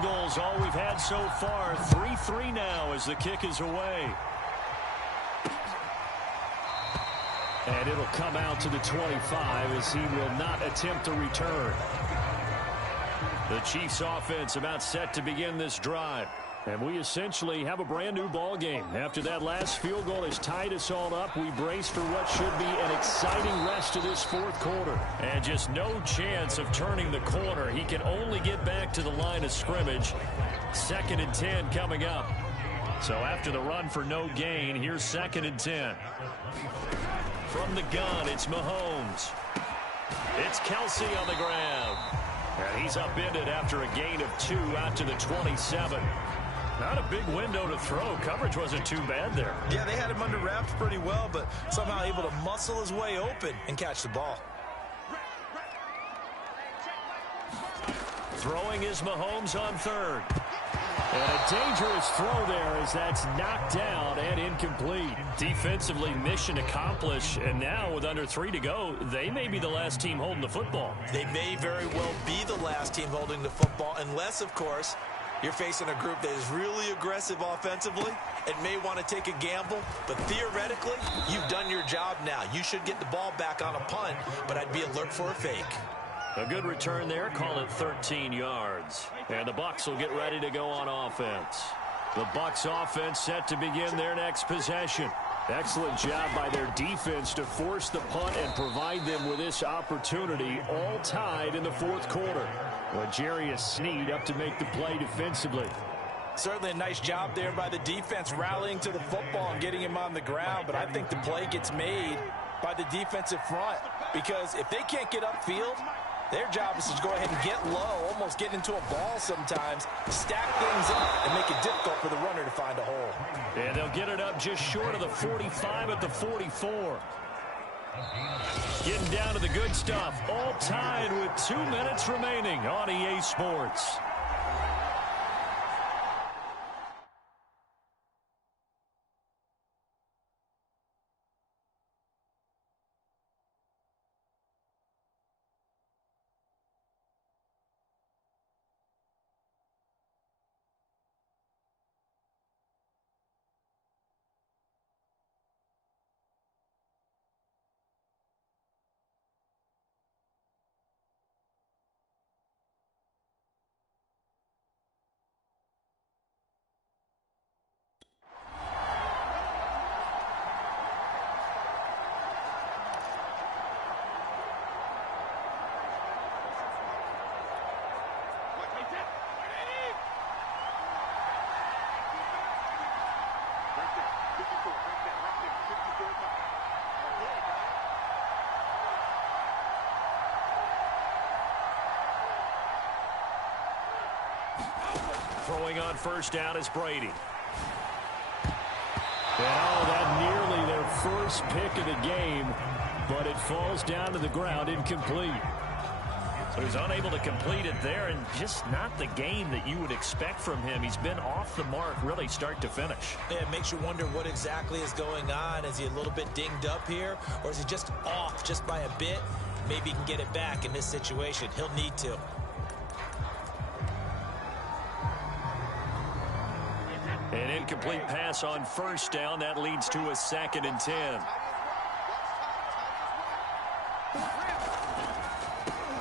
field goals, all we've had so far. 3-3 now as the kick is away. And it'll come out to the 25 as he will not attempt to return. The Chiefs offense about set to begin this drive. And we essentially have a brand new ball game. After that last field goal has tied us all up, we brace for what should be an exciting rest of this fourth quarter. And just no chance of turning the corner. He can only get back to the line of scrimmage. 2nd and 10 coming up. So after the run for no gain, here's 2nd and 10. From the gun, it's Mahomes. It's Kelsey on the ground. And he's upended after a gain of 2 out to the 27. Not a big window to throw. Coverage wasn't too bad there. Yeah, they had him under wraps pretty well, but somehow able to muscle his way open and catch the ball. Throwing is Mahomes on 3rd. And a dangerous throw there as that's knocked down and incomplete. Defensively, mission accomplished. And now with under 3 to go, they may be the last team holding the football. They may very well be the last team holding the football, unless, of course, you're facing a group that is really aggressive offensively and may want to take a gamble. But theoretically, you've done your job now. You should get the ball back on a punt, but I'd be alert for a fake. A good return there. Call it 13 yards. And the Bucs will get ready to go on offense. The Bucs offense set to begin their next possession. Excellent job by their defense to force the punt and provide them with this opportunity, all tied in the fourth quarter. L'Jarius Sneed up to make the play defensively. Certainly a nice job there by the defense rallying to the football and getting him on the ground, but I think the play gets made by the defensive front because if they can't get upfield, their job is to go ahead and get low, almost get into a ball sometimes, stack things up, and make it difficult for the runner to find a hole. And they'll get it up just short of the 45 at the 44. Getting down to the good stuff, all tied with 2 minutes remaining on EA Sports. Throwing on first down is Brady. And that nearly their first pick of the game, but it falls down to the ground incomplete. So he's unable to complete it there, and just not the game that you would expect from him. He's been off the mark really start to finish. Yeah, it makes you wonder what exactly is going on. Is he a little bit dinged up here, or is he just off just by a bit? Maybe he can get it back in this situation. He'll need to. An incomplete pass on first down. That leads to a 2nd and 10.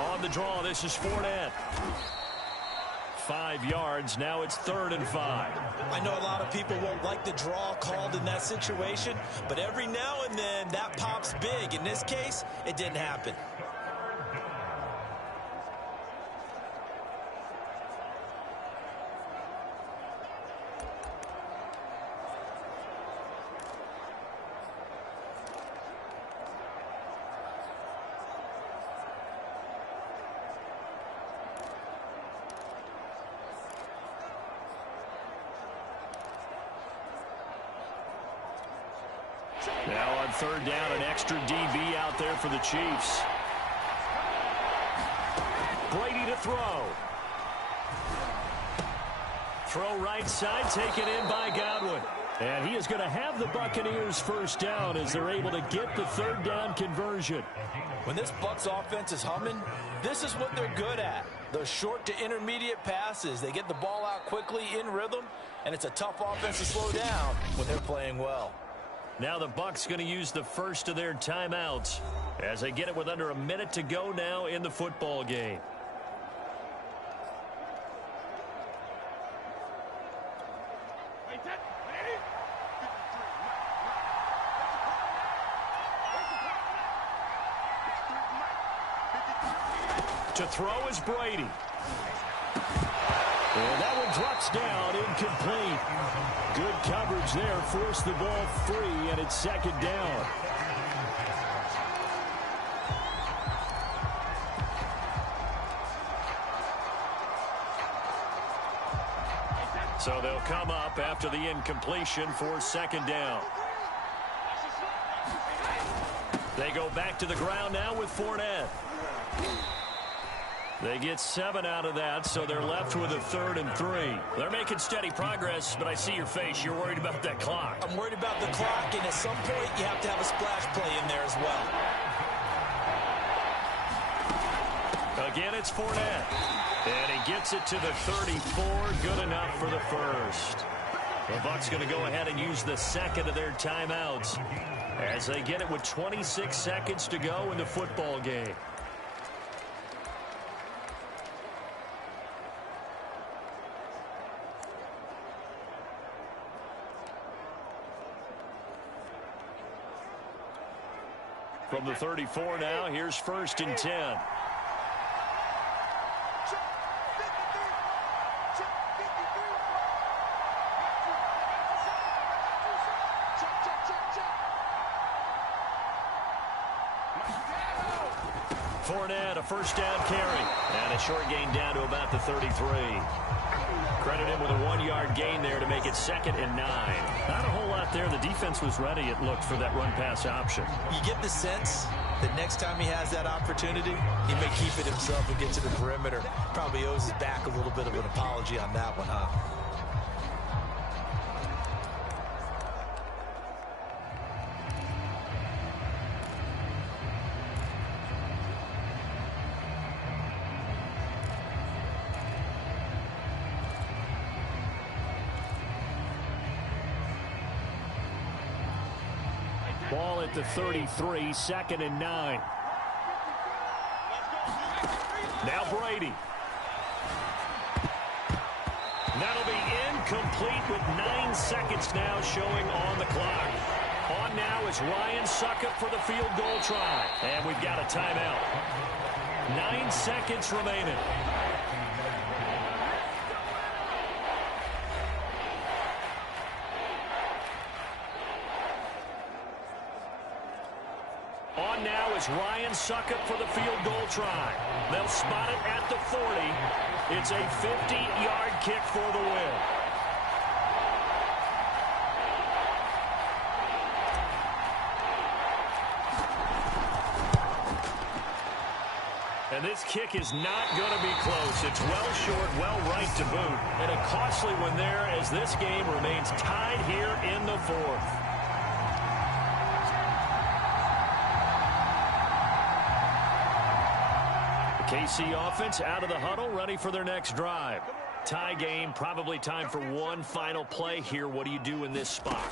On the draw, this is Fournette. 5 yards. Now it's 3rd and 5. I know a lot of people won't like the draw called in that situation, but every now and then that pops big. In this case, it didn't happen. Now on 3rd down, an extra DB out there for the Chiefs. Brady to throw. Throw right side, taken in by Godwin. And he is going to have the Buccaneers first down as they're able to get the 3rd down conversion. When this Bucs offense is humming, this is what they're good at. Those short to intermediate passes, they get the ball out quickly in rhythm, and it's a tough offense to slow down when they're playing well. Now the Bucs going to use the first of their timeouts as they get it with under a minute to go now in the football game. To throw is Brady. And that one drops down, incomplete. Good coverage there, forced the ball free, and it's second down. So they'll come up after the incompletion for second down. They go back to the ground now with Fournette. They get 7 out of that, so they're left with a 3rd and 3. They're making steady progress, but I see your face. You're worried about that clock. I'm worried about the clock, and at some point you have to have a splash play in there as well. Again, it's Fournette. And he gets it to the 34. Good enough for the first. The Bucs going to go ahead and use the second of their timeouts as they get it with 26 seconds to go in the football game. From the 34 now, here's 1st and 10. Fournette, a first down carry. And a short gain down to about the 33. Credit him with a 1-yard gain there to make it 2nd and 9. Not a whole lot there. The defense was ready, it looked, for that run-pass option. You get the sense that next time he has that opportunity, he may keep it himself and get to the perimeter. Probably owes his back a little bit of an apology on that one, huh? Ball at the 33, 2nd and 9. Now Brady. That'll be incomplete with 9 seconds now showing on the clock. On now is Ryan Succop for the field goal try. And we've got a timeout. 9 seconds remaining. On now is Ryan Succop for the field goal try. They'll spot it at the 40. It's a 50-yard kick for the win. And this kick is not going to be close. It's well short, well right to boot. And a costly one there as this game remains tied here in the 4th. KC offense out of the huddle, ready for their next drive. Tie game, probably time for one final play here. What do you do in this spot?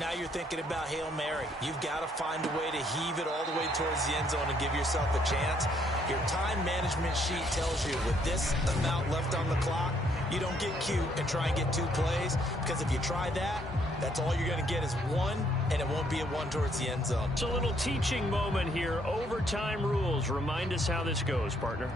Now you're thinking about Hail Mary. You've got to find a way to heave it all the way towards the end zone and give yourself a chance. Your time management sheet tells you with this amount left on the clock, you don't get cute and try and get 2 plays, because if you try that, that's all you're going to get is 1, and it won't be a 1 towards the end zone. It's a little teaching moment here. Overtime rules. Remind us how this goes, partner.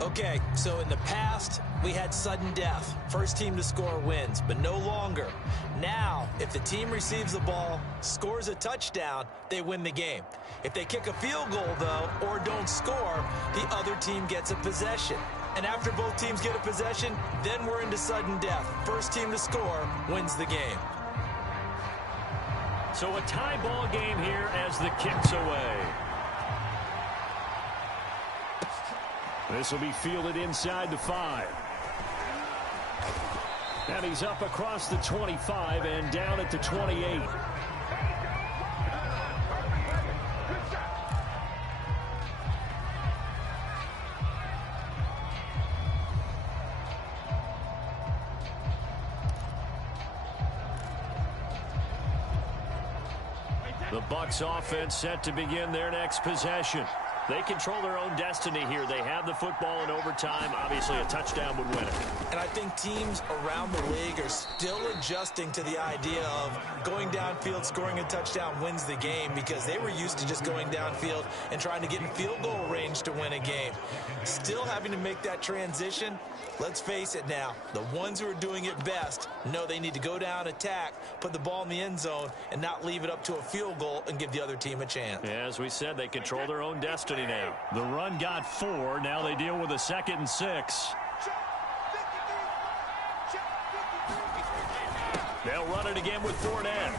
Okay, so in the past, we had sudden death. First team to score wins, but no longer. Now, if the team receives the ball, scores a touchdown, they win the game. If they kick a field goal, though, or don't score, the other team gets a possession. And after both teams get a possession, then we're into sudden death. First team to score wins the game. So a tie ball game here as the kick's away. This will be fielded inside the 5. And he's up across the 25 and down at the 28. The Bucs offense set to begin their next possession. They control their own destiny here. They have the football in overtime. Obviously, a touchdown would win it. And I think teams around the league are still adjusting to the idea of going downfield, scoring a touchdown wins the game, because they were used to just going downfield and trying to get in field goal range to win a game. Still having to make that transition. Let's face it now, the ones who are doing it best know they need to go down, attack, put the ball in the end zone, and not leave it up to a field goal and give the other team a chance. Yeah, as we said, they control their own destiny now. The run got 4. Now they deal with a 2nd and 6. They'll run it again with Fournette.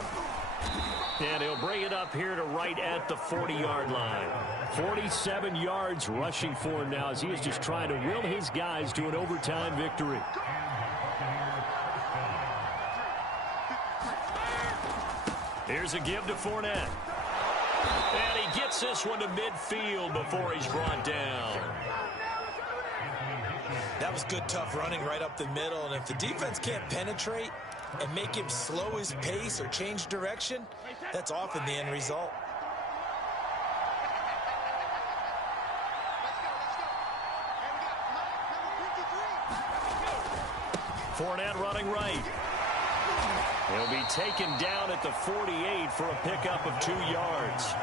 And he'll bring it up here to right at the 40-yard line. 47 yards rushing for him now as he is just trying to will his guys to an overtime victory. Here's a give to Fournette. And he gets this one to midfield before he's brought down. That was good, tough running right up the middle. And if the defense can't penetrate and make him slow his pace or change direction, that's often the end result. Fournette running right. He'll be taken down at the 48 for a pickup of 2 yards.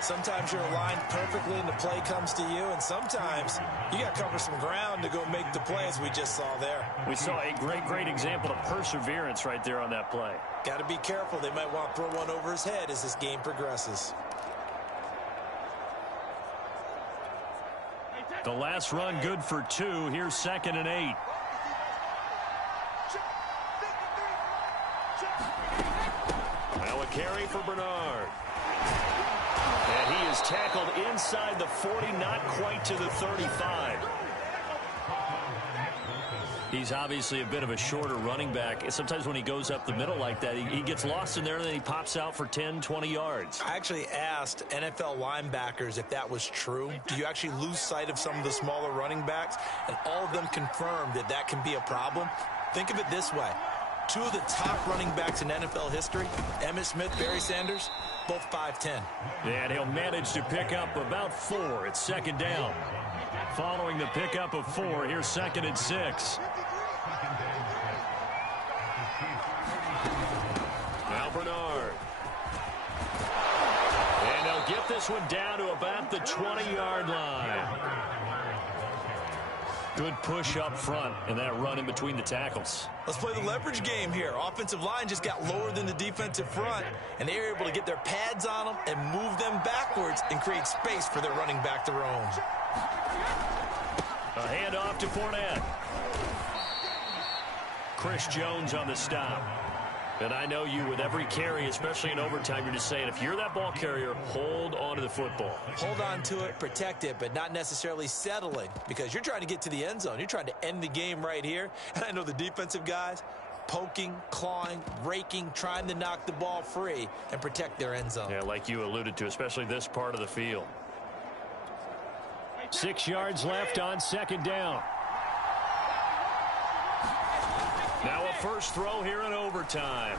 Sometimes you're aligned perfectly and the play comes to you, and sometimes you got to cover some ground to go make the play, as we just saw there. We saw a great example of perseverance right there on that play. Got to be careful. They might want to throw one over his head as this game progresses. The last run good for 2. Here's 2nd and 8. Now a carry for Bernard. And he is tackled inside the 40, not quite to the 35. He's obviously a bit of a shorter running back. Sometimes when he goes up the middle like that, he gets lost in there, and then he pops out for 10, 20 yards. I actually asked NFL linebackers if that was true. Do you actually lose sight of some of the smaller running backs? And all of them confirmed that that can be a problem. Think of it this way. 2 of the top running backs in NFL history, Emmitt Smith, Barry Sanders, both 5'10". And he'll manage to pick up about 4. It's 2nd down. Following the pickup of 4, here's 2nd and 6. Now Bernard. And they'll get this one down to about the 20-yard line. Good push up front and that run in between the tackles. Let's play the leverage game here. Offensive line just got lower than the defensive front, and they were able to get their pads on them and move them backwards and create space for their running back to roam. A handoff to Fournette. Chris Jones on the stop. And I know you, with every carry, especially in overtime, you're just saying, if you're that ball carrier, hold on to the football. Hold on to it, protect it, but not necessarily settling, because you're trying to get to the end zone. You're trying to end the game right here. And I know the defensive guys, poking, clawing, raking, trying to knock the ball free and protect their end zone. Yeah, like you alluded to, especially this part of the field. 6 yards left on 2nd down. Now a first throw here in overtime.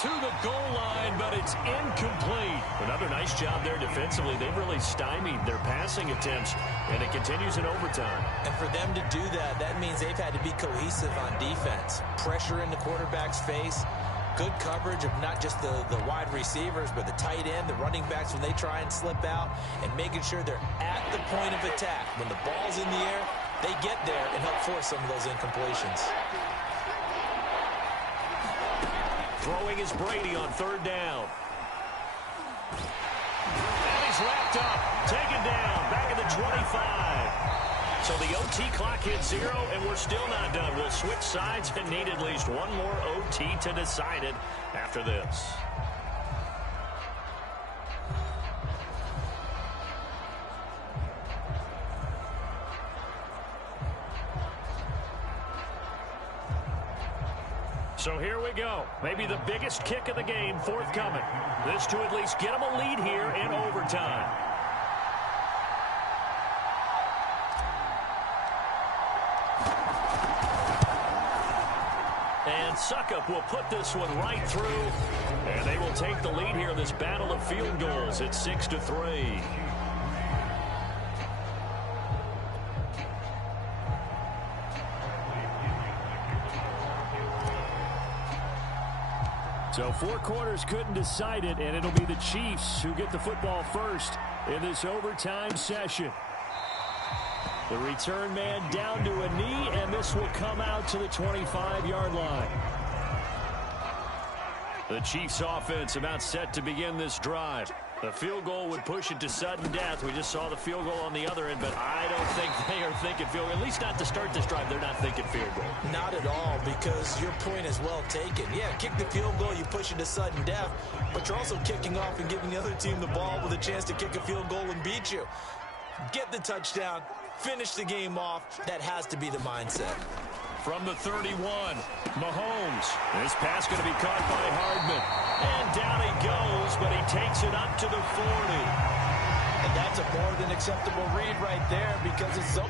To the goal line, but it's incomplete. Another nice job there defensively. They've really stymied their passing attempts, and it continues in overtime. And for them to do that, that means they've had to be cohesive on defense. Pressure in the quarterback's face. Good coverage of not just the wide receivers, but the tight end, the running backs when they try and slip out, and making sure they're at the point of attack. When the ball's in the air, they get there and help force some of those incompletions. Throwing is Brady on 3rd down. And he's wrapped up, taken down, back at the 25. So the OT clock hits 0, and we're still not done. We'll switch sides and need at least one more OT to decide it after this. So here we go. Maybe the biggest kick of the game forthcoming. This to at least get them a lead here in overtime. And Suckup will put this one right through. And they will take the lead here in this battle of field goals at 6-3. So four quarters couldn't decide it, and it'll be the Chiefs who get the football first in this overtime session. The return man down to a knee, and this will come out to the 25-yard line. The Chiefs offense about set to begin this drive. The field goal would push it to sudden death. We just saw the field goal on the other end, but I don't think they are thinking field goal. At least not to start this drive. They're not thinking field goal. Not at all, because your point is well taken. Yeah, kick the field goal, you push it to sudden death, but you're also kicking off and giving the other team the ball with a chance to kick a field goal and beat you. Get the touchdown, finish the game off. That has to be the mindset. From the 31, Mahomes. This pass going to be caught by Hardman. And down he goes, but he takes it up to the 40. And that's a more than acceptable read right there, because it's so...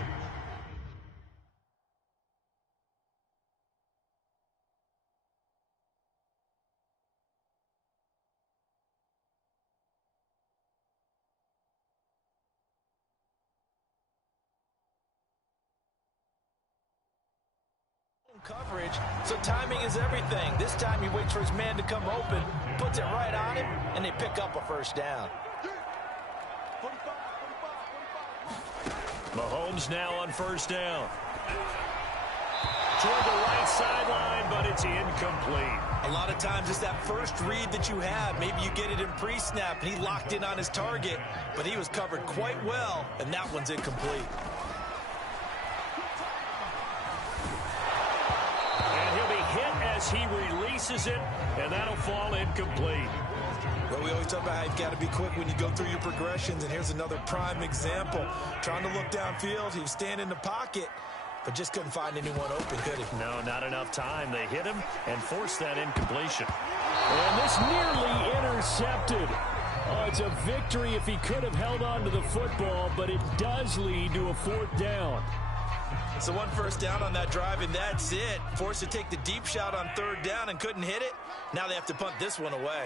coverage, so timing is everything. This time he waits for his man to come open, puts it right on him, and they pick up a first down. Mahomes now on first down. Toward the right sideline, but it's incomplete. A lot of times it's that first read that you have. Maybe you get it in pre-snap, and he locked in on his target, but he was covered quite well, and that one's incomplete. As he releases it, and that'll fall incomplete. Well, we always talk about how you've got to be quick when you go through your progressions, and here's another prime example. Trying to look downfield, he was standing in the pocket, but just couldn't find anyone open, could he? No, not enough time. They hit him and forced that incompletion. And this nearly intercepted. Oh, it's a victory if he could have held on to the football, but it does lead to a fourth down. So one first down on that drive, and that's it. Forced to take the deep shot on third down and couldn't hit it. Now they have to punt this one away.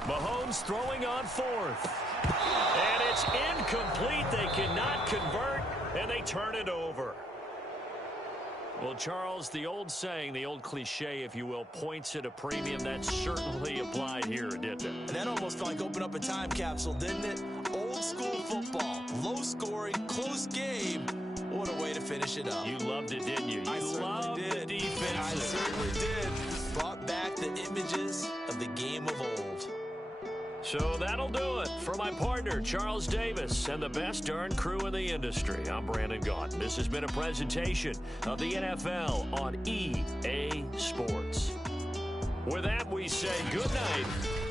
Mahomes throwing on fourth. And it's incomplete. They cannot convert, and they turn it over. Well, Charles, the old saying, the old cliche, if you will, points at a premium, that certainly applied here, didn't it? And that almost like opened up a time capsule, didn't it? Old school football, low scoring, close game. What a way to finish it up. You loved it, didn't you? You loved the defense. I certainly did. Brought back the images of the game of old. So that'll do it for my partner, Charles Davis, and the best darn crew in the industry. I'm Brandon Gaudin. This has been a presentation of the NFL on EA Sports. With that, we say good night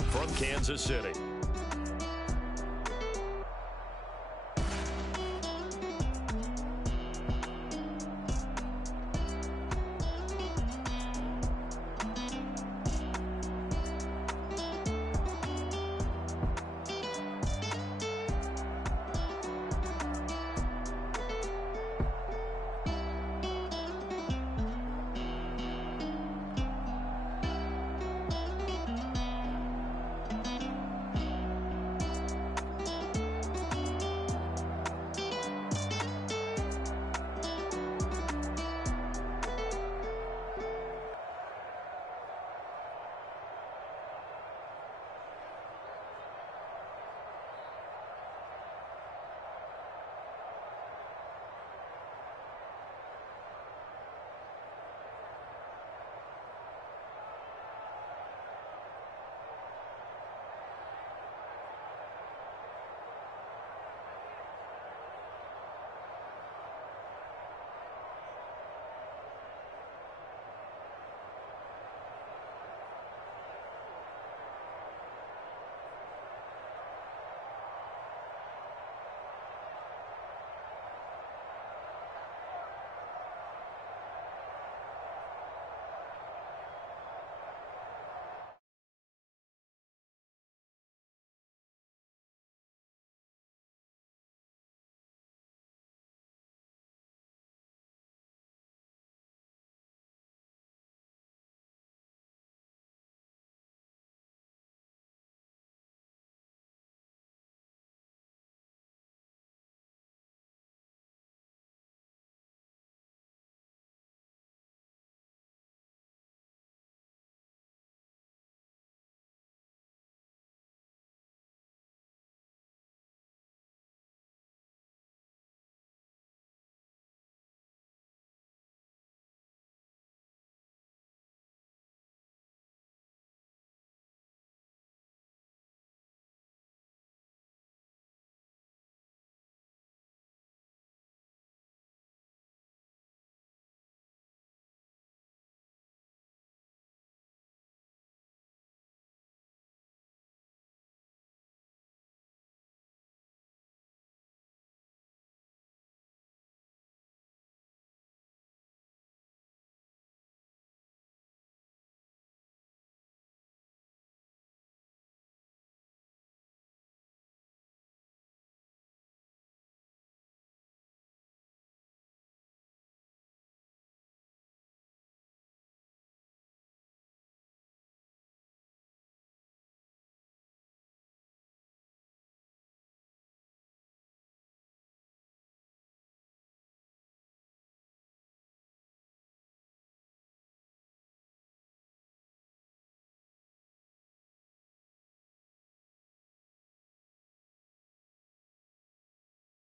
from Kansas City.